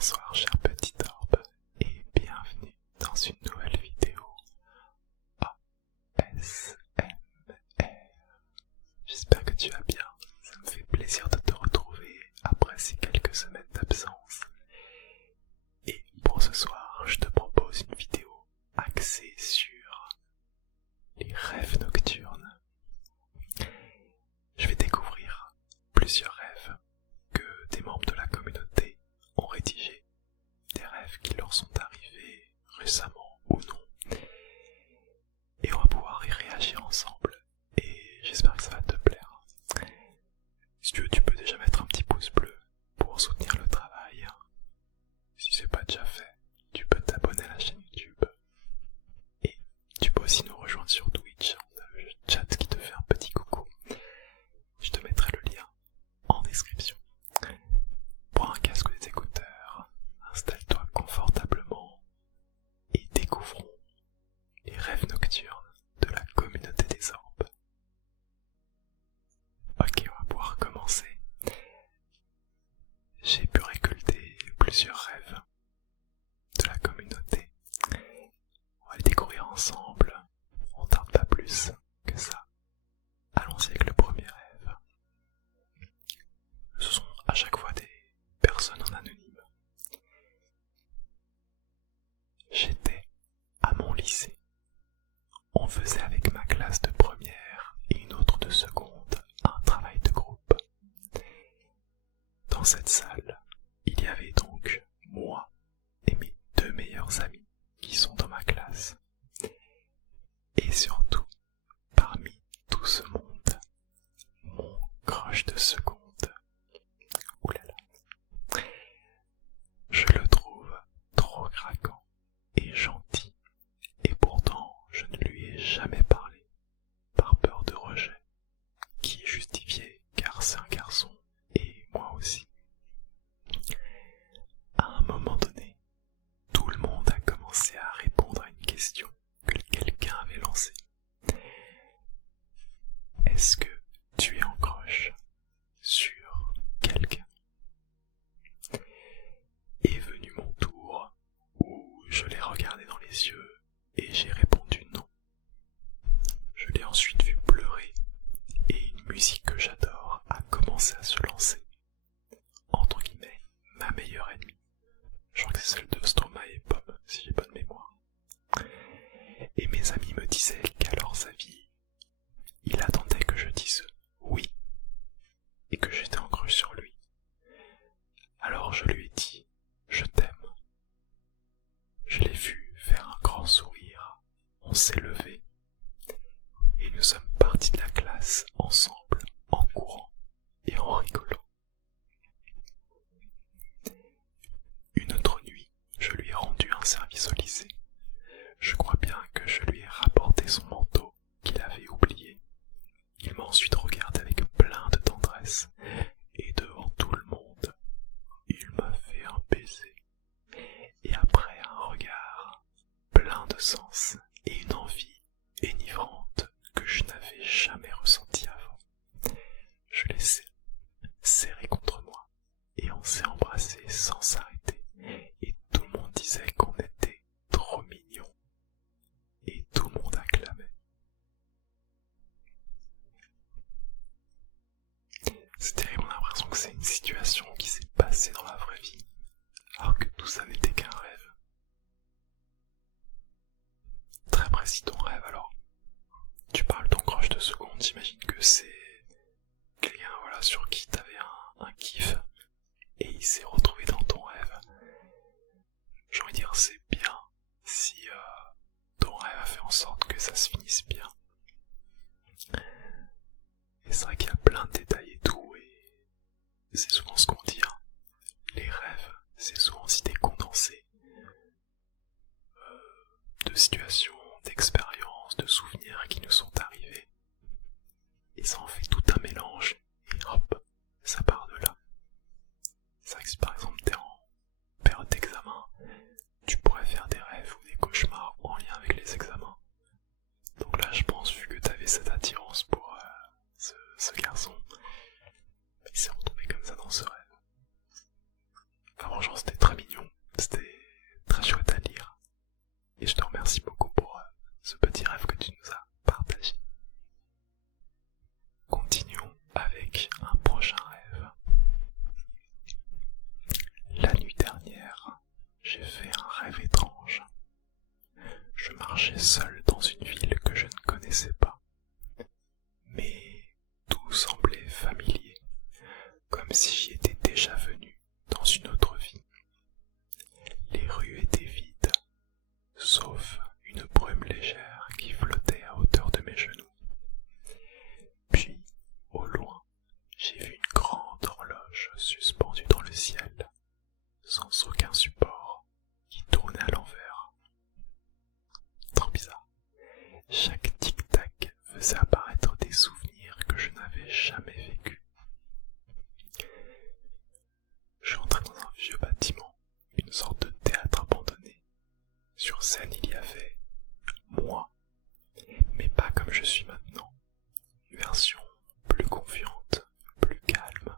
Bonsoir cher petit orbe et bienvenue dans une nouvelle vidéo ASMR. J'espère que tu vas bien, ça me fait plaisir de te retrouver après ces quelques semaines d'absence. Et pour ce soir, je te propose une vidéo axée sur les rêves nocturnes. Je vais découvrir plusieurs rêves que des membres de la communauté ont rédigés, des rêves qui leur sont arrivés récemment ou non, et on va pouvoir y réagir ensemble, et j'espère que ça va te plaire. Si tu veux, tu peux déjà mettre un petit pouce bleu pour soutenir le travail. Si c'est pas déjà fait, tu peux t'abonner à la chaîne YouTube, et tu peux aussi nous rejoindre sur Twitch, on a le chat qui te fait un petit coucou. Je te mettrai le lien en description. Prends un casque ou des écouteurs, installe-toi confortablement et découvrons les rêves nocturnes de la communauté des orbes. Ok, on va pouvoir commencer. J'ai pu récolter plusieurs rêves de la communauté. On va les découvrir ensemble, on tarde pas plus que ça. Allons-y avec le premier rêve. Ce sont à chaque fois des personnes en anonyme. J'étais à mon lycée. On faisait avec ma classe de première et une autre de seconde un travail de groupe. Dans cette salle, il y avait donc moi et mes deux meilleurs amis qui sont dans ma classe. Et surtout, parmi tout ce monde, mon crush de seconde. Oulala. Je le trouve trop craquant et gentil, et pourtant je ne lui ai jamais parlé, par peur de rejet, qui est justifié car c'est un garçon, et moi aussi. À un moment donné, tout le monde a commencé à répondre à une question que quelqu'un avait lancée. Est-ce que tu es en crush sur quelqu'un? Est venu mon tour, où je l'ai regardé dans les yeux et j'ai répondu non. Je l'ai ensuite vu pleurer et une musique que j'adore a commencé à se lancer. Entre guillemets, ma meilleure ennemie. Je crois que c'est celle de Stromae et Pomme, si j'ai bonne mémoire. Et mes amis me disaient qu'à leurs avis, il attendait que je dise oui et que j'étais en crush sur lui. Alors je lui ai dit je t'aime. Je l'ai vu faire un grand sourire, on s'est levé et nous sommes partis de la classe ensemble, en courant et en rigolant. Une autre nuit, je lui ai rendu un service au lycée. Je crois bien que je lui ai rapporté son manteau qu'il avait oublié. Il m'a ensuite regardé avec plein de tendresse et devant tout le monde, il m'a fait un baiser. Et après un regard plein de sens et une envie enivrante que je n'avais jamais ressentie avant, je l'ai serré contre moi et on s'est embrassé sans s'arrêter, et tout le monde disait qu'on était trop mignons et tout le monde acclamait. C'est terrible, on a l'impression que c'est une situation qui s'est passée dans la vraie vie, alors que tout ça n'était qu'un rêve. Très précis ton rêve alors. Tu parles ton crush de seconde, j'imagine que c'est quelqu'un sur qui t'avais un kiff et il s'est retrouvé dans ton rêve. J'ai envie de dire c'est bien si ton rêve a fait en sorte que ça se finisse bien. Et c'est vrai qu'il y a plein de détails et tout, et c'est souvent ce qu'on dit, hein. Les rêves, c'est souvent des idées condensées de situations, d'expériences, de souvenirs qui nous sont arrivés. Et ça en fait tout un mélange, et hop, ça part de là. C'est vrai que si par exemple t'es en période d'examen, tu pourrais faire des rêves ou des cauchemars en lien avec les examens. Donc là je nous semblait familier, comme si j'y étais déjà venu dans une autre vie. Les rues étaient vides, sauf une brume légère qui flottait à hauteur de mes genoux. Puis, au loin, j'ai vu une grande horloge suspendue dans le ciel, sans aucun support, qui tournait à l'envers. Trop bizarre. Chaque tic-tac faisait apparaître des souvenirs que je n'avais jamais vécus. Je rentrais dans un vieux bâtiment, une sorte de théâtre abandonné. Sur scène, il y avait moi, mais pas comme je suis maintenant. Une version plus confiante, plus calme.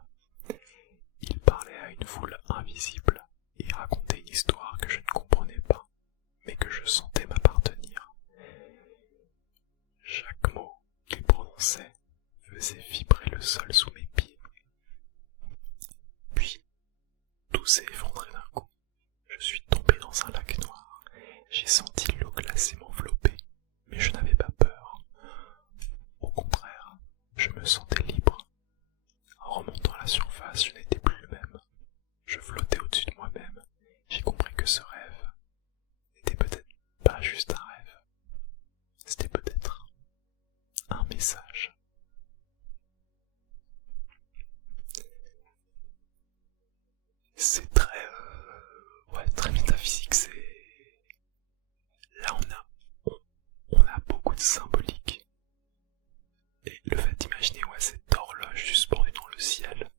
Il parlait à une foule invisible et racontait une histoire que je ne comprenais pas, mais que je sentais m'appartenir. Chaque mot qu'il prononçait faisait vibrer le sol sous mes pieds. Puis, tout s'est effondré d'un coup. Je suis tombé dans un lac noir. J'ai senti l'eau glacée m'envelopper, mais je n'avais pas peur. Au contraire, je me sentais libre. En remontant à la surface, je n'étais plus le même. Je flottais au-dessus de moi-même. J'ai compris que ce rêve n'était peut-être pas juste un rêve. C'était peut-être un message. C'est très, très métaphysique. Là, on a beaucoup de symbolique. Et le fait d'imaginer cette horloge suspendue dans le ciel.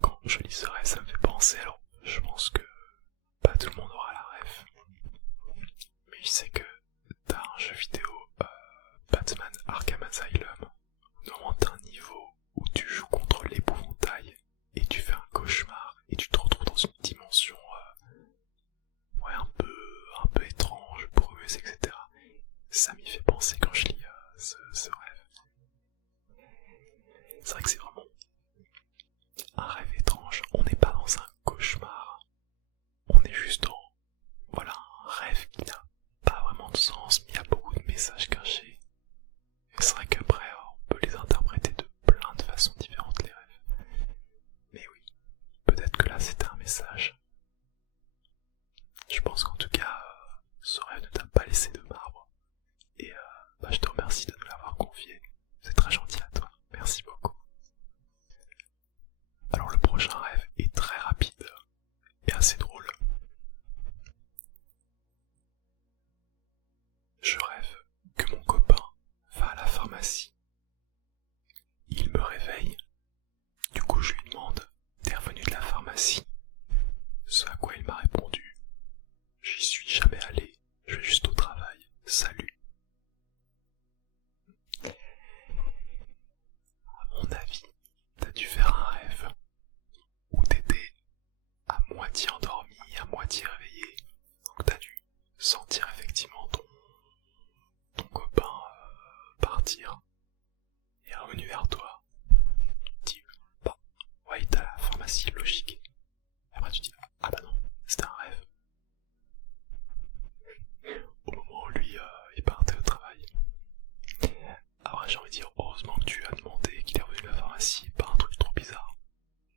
Quand je lis ce rêve, ça me fait penser. Alors, je pense que pas tout le monde aura la rêve. Mais je sais que t'as un jeu vidéo Batman Arkham Asylum. Normalement, t'as un niveau où tu joues contre l'épouvantail et tu fais un cauchemar et tu te retrouves dans une dimension un peu étrange, brumeuse, etc. Ça m'y fait penser quand je lis ce rêve. C'est vrai que c'est vraiment un rêve étrange. On n'est pas dans un cauchemar. On est juste dans un rêve qui n'a pas vraiment de sens, mais il y a beaucoup de messages cachés. Et c'est vrai qu'après, on peut les interpréter de plein de façons différentes, les rêves. Mais oui, peut-être que là c'était un message. Je pense qu'en tout cas, ce rêve ne t'a pas laissé de marbre. Et je te remercie de me l'avoir confié. C'est très gentil à toi. Merci beaucoup. Alors le prochain rêve est très rapide et assez drôle. Je rêve que mon copain va à la pharmacie. Il me réveille. Du coup je lui demande: t'es revenu de la pharmacie? Ce à quoi il m'a répondu: j'y suis jamais allé, je vais juste au travail, salut. À mon avis, t'as dû faire un rêve où t'étais à moitié endormi, à moitié réveillé. Donc t'as dû sentir effectivement ton copain partir et revenu vers toi. Tu te dis: bah, ouais, t'as la pharmacie, logique. Et après tu te dis: ah bah non, c'était un rêve. Au moment où lui, il partait au travail. Après j'ai envie de dire, heureusement que tu lui as demandé qu'il est revenu de la pharmacie, pas un truc trop bizarre.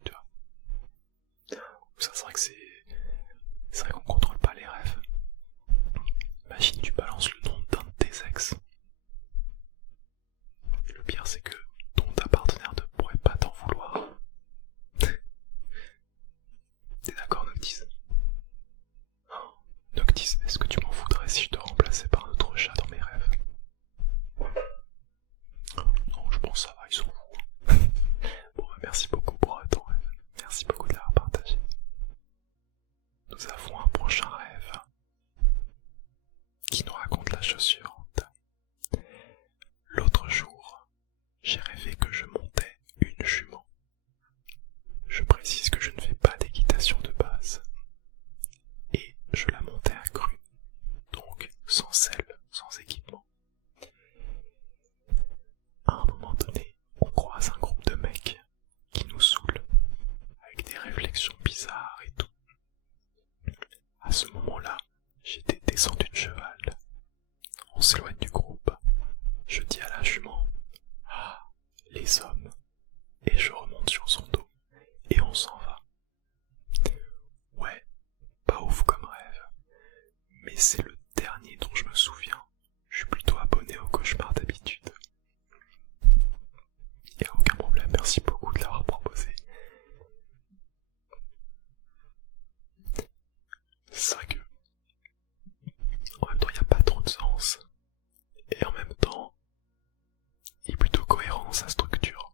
Tu vois. Ça c'est vrai que c'est vrai qu'on contrôle pas les rêves. Imagine tu balances le nom d'un de tes ex. Et le pire c'est que ta partenaire ne pourrait pas t'en vouloir. T'es d'accord, Noctis? Oh, Noctis, est-ce que tu m'en voudrais si je te remplaçais par un autre chat dans mes rêves? Non, je pense que ça va, ils sont fous. Bon, merci beaucoup pour ton rêve. Merci beaucoup de l'avoir partagé. Nous avons un prochain rêve qui nous raconte la chose suivante. L'autre jour, j'ai rêvé que je montais une jument. Je précise que je ne fais pas d'équitation de base. Et je la montais à cru, donc sans selle, sans équipement. À un moment donné, on croise un groupe de mecs qui nous saoulent, avec des réflexions bizarres et tout. À ce moment-là, j'étais descendu de cheval. On s'éloigne du groupe. je dis à la jument « Ah, les hommes !» et je remonte sur son dos et on s'en va. Ouais, pas ouf comme rêve, mais c'est le dernier dont je me souviens. Je suis plutôt abonné aux cauchemars d'habitude. Y a aucun problème, merci beaucoup de l'avoir proposé. C'est vrai que, en même temps, il n'y a pas trop de sens, et en même temps, il est plutôt cohérent dans sa structure.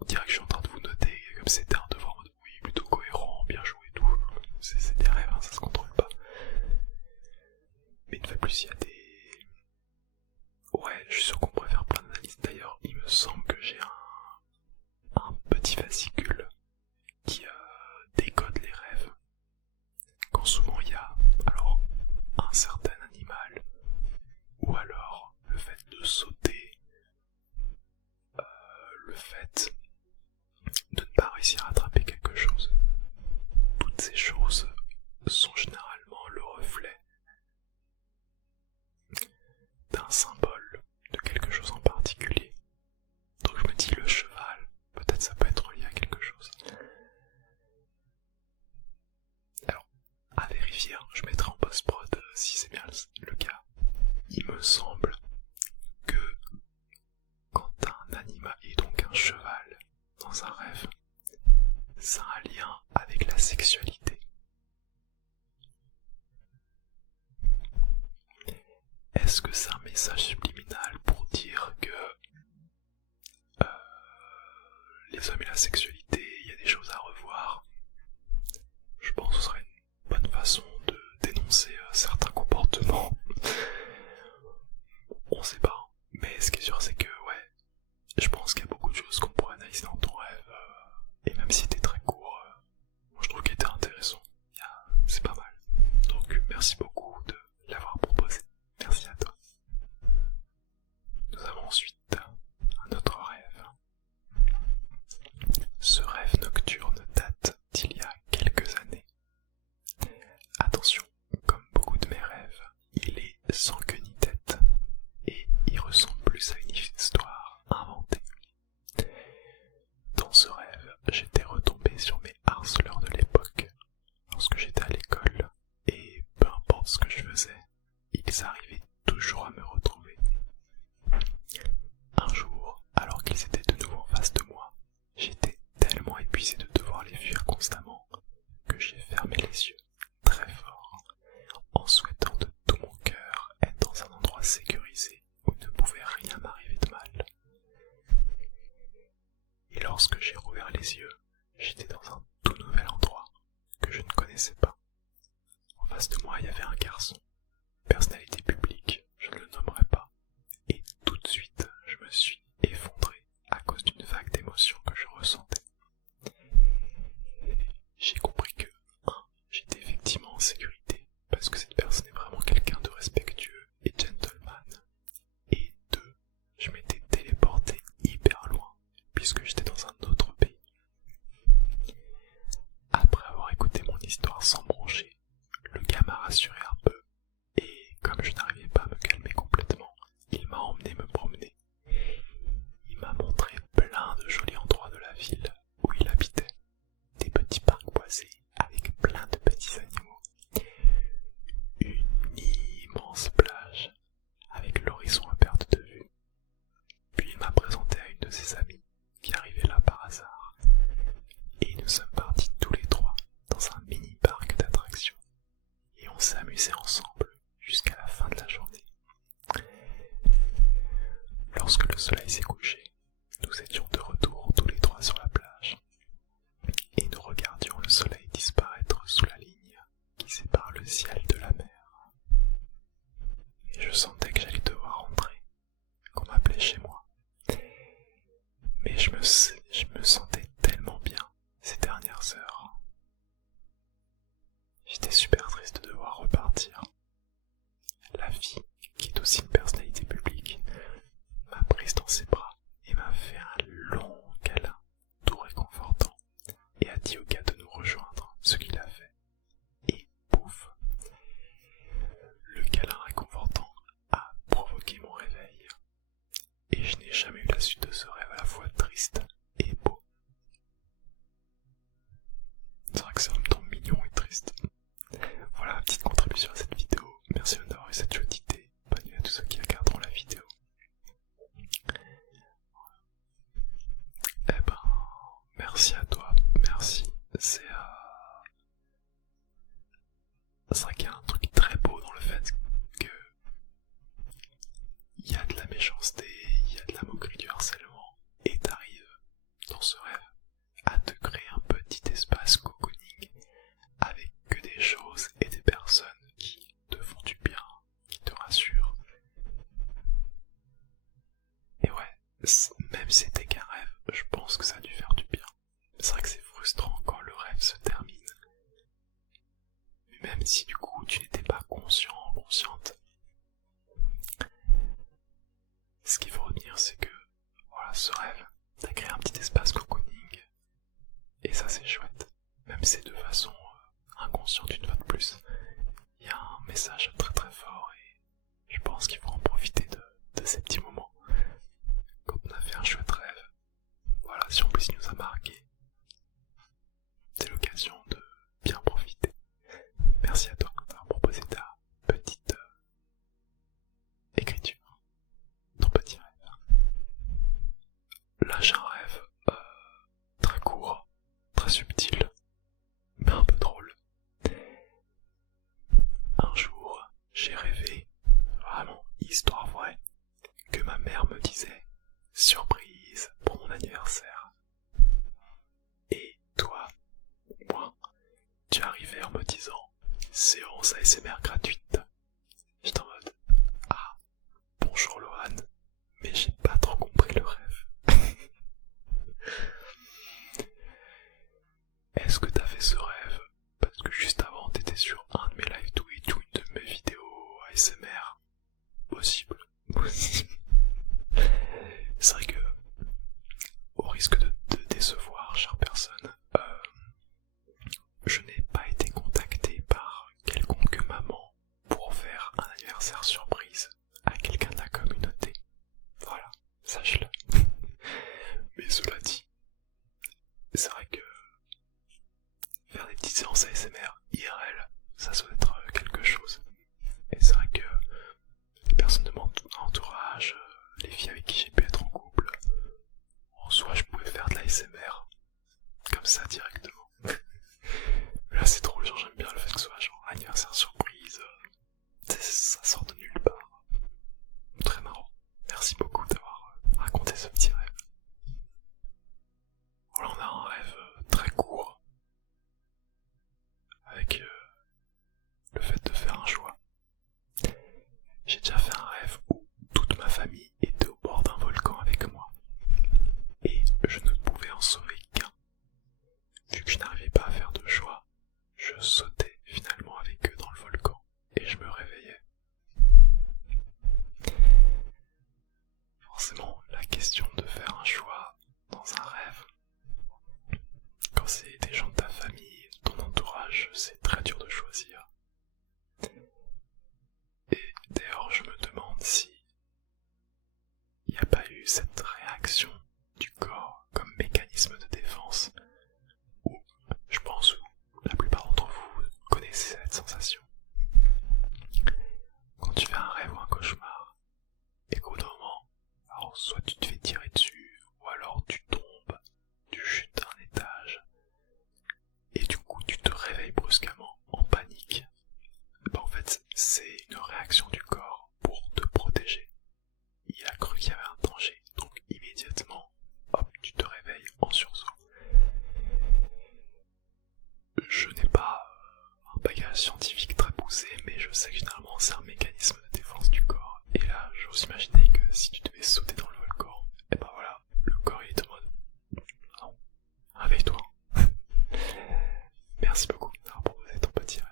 On dirait que je suis en train de vous noter, comme c'était un devoir, oui, plutôt cohérent, bien joué et tout. C'est des rêves, hein, ça se contrôle pas. Mais une fois de plus, il y a des... Ouais, je suis sûr qu'on pourrait faire plein d'analyses. D'ailleurs, il me semble que j'ai un petit fascicule qui décode les rêves. Quand souvent il y a alors un certain animal, ou alors le fait de sauter, le fait de ne pas réussir à attraper quelque chose. Toutes ces choses sont généralement le reflet d'un symbole, de quelque chose en particulier. Donc je me dis le cheval, peut-être ça peut être lié à quelque chose. Alors, à vérifier, je mettrai en post-prod si c'est bien le cas. Il me semble que quand un animal est donc un cheval dans un rêve, ça a un lien avec la sexualité. Est-ce que c'est un message subliminal pour dire que les hommes et la sexualité, il y a des choses à revoir? Je pense que ce serait une bonne façon de dénoncer certains comportements. On sait pas, mais ce qui est sûr c'est que ouais, je pense qu'il y a beaucoup de choses qu'on pourrait analyser dans ton rêve, et même si c'était très court, moi je trouve qu'il était intéressant. C'est pas mal. Donc merci beaucoup de l'avoir proposé. Merci à toi. Nous avons ensuite un autre rêve. Ce rêve nocturne date d'il y a quelques années. Attention, comme beaucoup de mes rêves, il est sans queue ni tête et il ressemble plus à une histoire inventée. Dans ce rêve, j'étais retombé sur mes harceleurs de l'époque lorsque j'étais à l'école et peu importe ce que je faisais, ils arrivaient toujours à me retrouver. Un jour, alors qu'ils étaient de nouveau en face de moi, j'étais tellement épuisé de devoir les fuir constamment que j'ai fermé les yeux très fort en souhaitant de tout mon cœur être dans un endroit sécurisé où il ne pouvait rien m'arriver de mal. Et lorsque j'ai rouvert les yeux, j'étais dans un tout nouvel endroit que je ne connaissais pas. En face de moi, il y avait un garçon, personnalité publique, je ne le nommerai pas, et tout de suite, je me suis effondré à cause d'une vague d'émotions que je ressentais. J'ai compris que 1. J'étais effectivement en sécurité, parce que cette personne est vraiment quelqu'un de respectueux et gentleman, et 2. Je m'étais téléporté hyper loin, puisque j'étais dans un autre pays. Après avoir écouté mon histoire sans broncher, le gars m'a rassuré un peu, et comme je n'arrivais pas à me calmer complètement, il m'a emmené me promener. Il m'a montré plein de jolis endroits de la ville où il habitait, des petits parcs boisés avec plein de petits animaux, une immense plage avec l'horizon à perte de vue. Puis il m'a présenté à une de ses amies qui arrivait là par hasard, et nous sommes partis tous les trois dans un mini parc d'attractions, et on s'est amusés ensemble jusqu'à la fin de la journée. Lorsque le soleil s'est couché, nous étions de retour tous les trois sur la plage, et nous regardions le soleil disparaître sous la ligne qui sépare le ciel de la mer. Et je sentais que j'allais devoir rentrer, qu'on m'appelait chez moi. Mais je me sentais tellement bien ces dernières heures. J'étais super triste de devoir repartir. La fille, qui est aussi une personnalité publique, m'a prise dans ses bras et m'a fait un long câlin, tout réconfortant, et a dit au gars de nous rejoindre, ce qu'il a fait. Et pouf, le câlin réconfortant a provoqué mon réveil. il y a de la méchanceté, il y a de la moquerie, du harcèlement, et t'arrives dans ce rêve à te créer un petit espace cocooning avec que des choses et des personnes qui te font du bien, qui te rassurent. Et ouais, même si c'était qu'un rêve, je pense que ça a dû faire du bien. C'est vrai que c'est frustrant quand le rêve se termine. Mais même si du coup tu n'étais pas conscient, consciente, ce qu'il faut retenir c'est que, voilà, ce rêve, t'as créé un petit espace cocooning, et ça c'est chouette. Même si c'est de façon inconsciente une fois de plus, il y a un message très très fort et je pense qu'il faut en profiter de ces petits moments. Quand on a fait un chouette rêve, voilà, si en plus il nous a marqué, c'est l'occasion de bien profiter. Merci à toi d'avoir proposé ta petite écriture, ton petit rêve. Là j'ai un rêve très court, très subtil, mais un peu drôle. Un jour, j'ai rêvé, vraiment, histoire vraie, que ma mère me disait « Surprise pour mon anniversaire ». Et toi, moi, tu arrivais en me disant « Séance ASMR gratuite ». J'étais en mode « Ah, bonjour Lohan, mais j'ai pas trop compris le rêve. » Est-ce que t'as fait ce rêve parce que juste avant t'étais sur un de mes live tweets ou une de mes vidéos ASMR? Possible. C'est vrai que, au risque de te décevoir, chère personne, je n'ai pas été contacté par quelconque maman pour faire un anniversaire surprise à quelqu'un de la communauté. Voilà, sache-le. Mais cela dit, c'est vrai que faire des petites séances ASMR IRL, ça doit être quelque chose. Et c'est vrai que les personnes de mon entourage, les filles avec qui j'ai pu être en couple, en soi je pouvais faire de l'ASMR comme ça directement. Mais là c'est drôle, genre j'aime bien le fait que ce soit genre anniversaire surprise, ça sort de nulle part. Très marrant. Merci beaucoup d'avoir raconté ce petit rêve. Voilà, on a un rêve très court avec le fait de faire un choix. J'ai déjà fait un rêve où toute ma famille était au bord d'un volcan avec moi et je ne pouvais en sauver qu'un. Vu que je n'arrivais pas à faire de choix, je sautais finalement avec eux dans le volcan et je me réveillais. Forcément, la question de faire un choix dans un rêve, quand c'est des gens de ta famille, ton entourage, c'est très dur de choisir. Et d'ailleurs, je me demande si il n'y a pas eu cette réaction du corps comme mécanisme de défense, ou je pense que la plupart d'entre vous connaissez cette sensation. Quand tu fais un rêve ou un cauchemar, et qu'au bout d'un moment, alors soit tu te fais tirer dessus, ou alors tu tombes, tu chutes d'un étage, et du coup tu te réveilles brusquement en panique. Ben en fait, c'est une réaction du corps pour te protéger. Il a cru qu'il y avait un danger, donc immédiatement, hop, tu te réveilles en sursaut. Je n'ai pas un bagage scientifique très poussé, mais je sais que généralement c'est un mécanisme de défense du corps. Et là, j'ose imaginer que si tu devais sauter dans le volcan, et ben voilà, le corps il est en mode non, réveille-toi. Merci beaucoup d'avoir proposé ton petit rêve.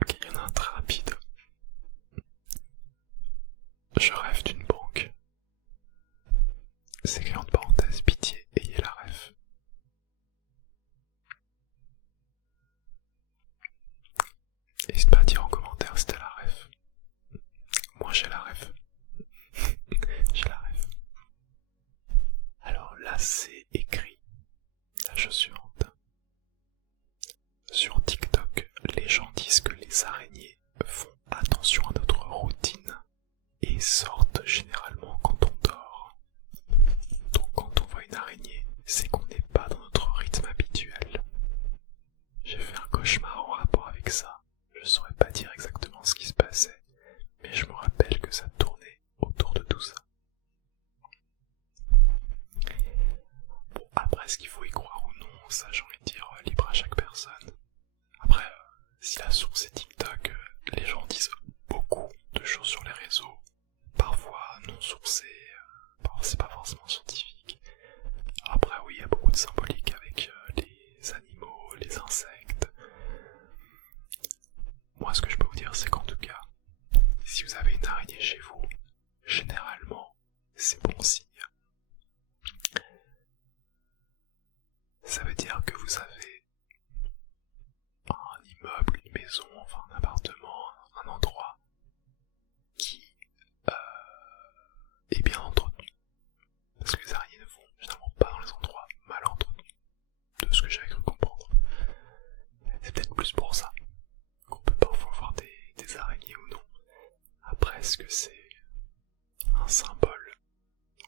Ok, il y en a un très rapide. Je rêve d'une banque. C'est écrit entre parenthèses, pitié, ayez la ref. Et saurais pas dire exactement ce qui se passait, mais je me rappelle que ça tournait autour de tout ça. Bon, après, est-ce qu'il faut y croire ou non, ça j'ai envie de dire libre à chaque personne. Après, si la source est TikTok, les gens disent beaucoup de choses sur les réseaux, parfois non sourcées, c'est pas forcément scientifique. Après oui, il y a beaucoup de symbolique avec les animaux, les insectes. Moi ce que je peux vous dire c'est qu'en tout cas, si vous avez une araignée chez vous, généralement c'est bon signe. Ça veut dire que vous avez un immeuble, une maison, enfin un appartement, un endroit qui est bien entretenu. Parce que les araignées ne vont généralement pas dans les endroits mal entretenus, de ce que j'avais cru comprendre. C'est peut-être plus pour ça qu'on peut parfois voir des araignées ou non. Après, est-ce que c'est un symbole?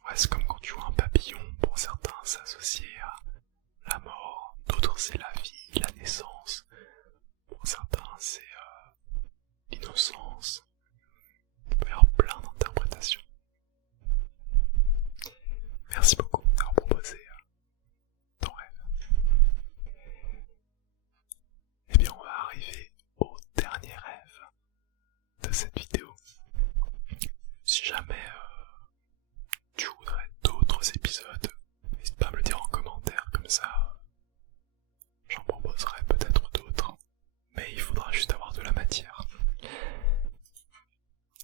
Ouais, c'est comme quand tu vois un papillon, pour certains c'est associé à la mort, d'autres c'est la vie, la naissance, pour certains c'est l'innocence. Il peut y avoir plein d'interprétations. Merci beaucoup d'avoir proposé ton rêve. Eh bien, on va arriver au dernier rêve de cette vidéo. Si jamais tu voudrais d'autres épisodes, n'hésite pas à me le dire en commentaire, comme ça j'en proposerai peut-être d'autres, mais il faudra juste avoir de la matière.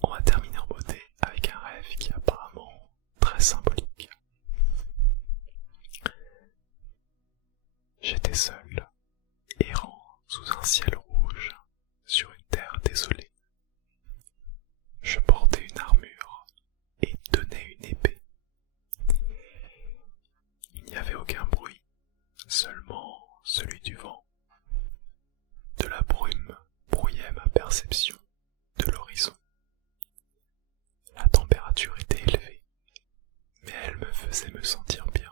On va terminer en beauté avec un rêve qui est apparemment très symbolique. J'étais seul, errant sous un ciel rouge, sur une terre désolée. Je portais une armure et tenais une épée. Il n'y avait aucun bruit, seulement celui du vent. De la brume brouillait ma perception de l'horizon. La température était élevée, mais elle me faisait me sentir bien.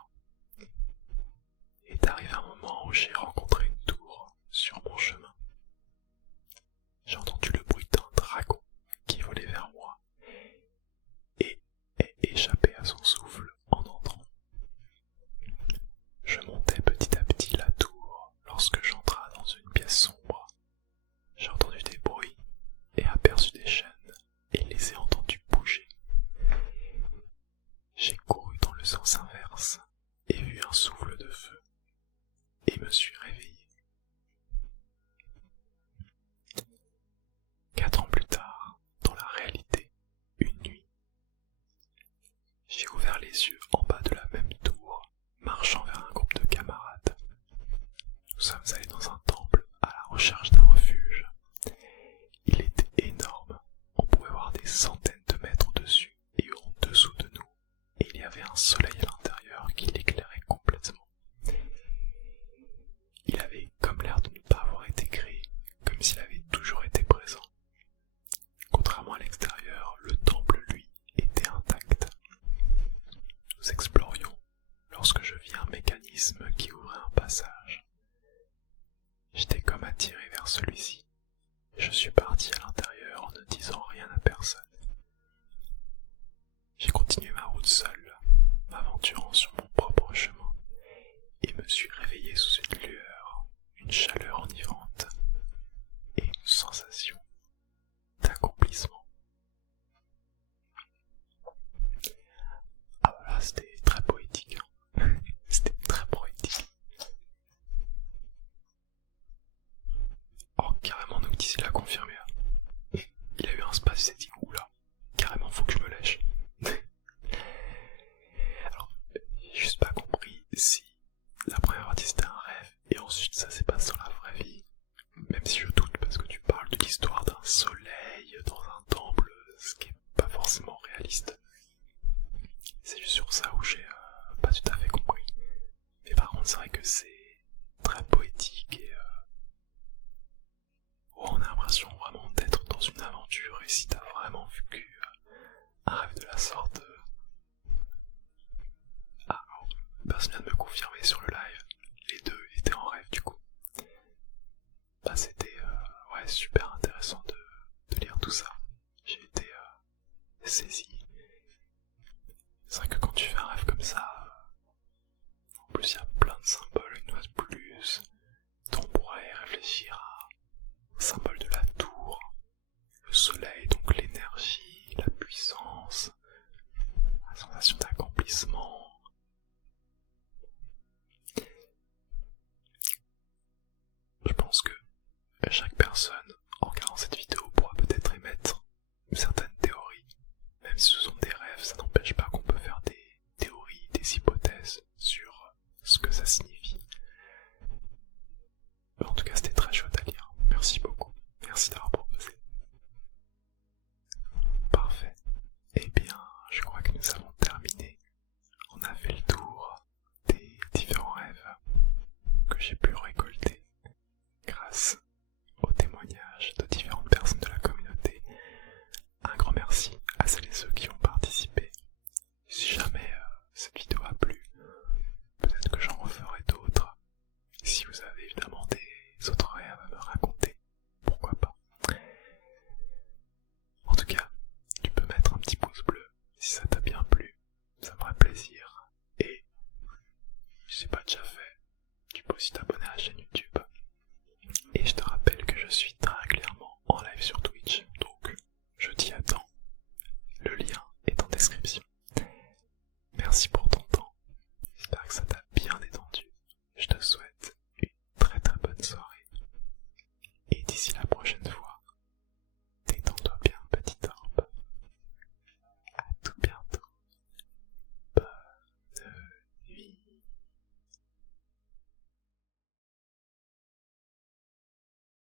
Est arrivé un moment où j'ai rencontré une tour sur mon chemin. J'ai entendu le bruit d'un dragon qui volait vers moi et est échappé à son souffle en entrant. Je montais petit à petit la tour lorsque j'entrai dans une pièce sombre. J'ai entendu des bruits et aperçu des chaînes et les ai entendus bouger. J'ai couru dans le sens inverse et vu un souffle de feu et me suis réveillé. 4 ans plus tard, dans la réalité, une nuit, j'ai ouvert les yeux en bas de la même tour, marchant vers un groupe de camarades. Nous sommes allés dans un temple à la recherche d'un refuge. Il était énorme, on pouvait voir des centaines de mètres au-dessus et en dessous de nous, et il y avait un soleil à l'intérieur qui l'éclairait complètement. Il avait comme l'air de ne pas avoir été créé, comme s'il avait toujours été présent. Contrairement à l'extérieur, le temple, lui, était intact. Nous explorions lorsque je vis un mécanisme qui ouvrait un passage. J'étais comme attiré vers celui-ci, et je suis parti à l'intérieur en ne disant rien à personne. J'ai continué ma route seul, m'aventurant sur mon propre chemin, et me suis réveillé sous une lueur, une chaleur enivrante, et une sensation d'accomplissement. Ah voilà, c'était très poétique. C'était très poétique. Oh, carrément, Noctis, il l'a confirmé. Il a eu un space, il s'est dit, oula, carrément, faut que je me lèche. Alors, j'ai juste pas compris si la première partie c'était un rêve et ensuite ça s'est passé dans la vraie vie. Même si je doute parce que tu parles de l'histoire intéressant de lire tout ça. J'ai été saisi. C'est vrai que quand tu fais un rêve comme ça, en plus il y a plein de symboles, une fois de plus, on pourrait réfléchir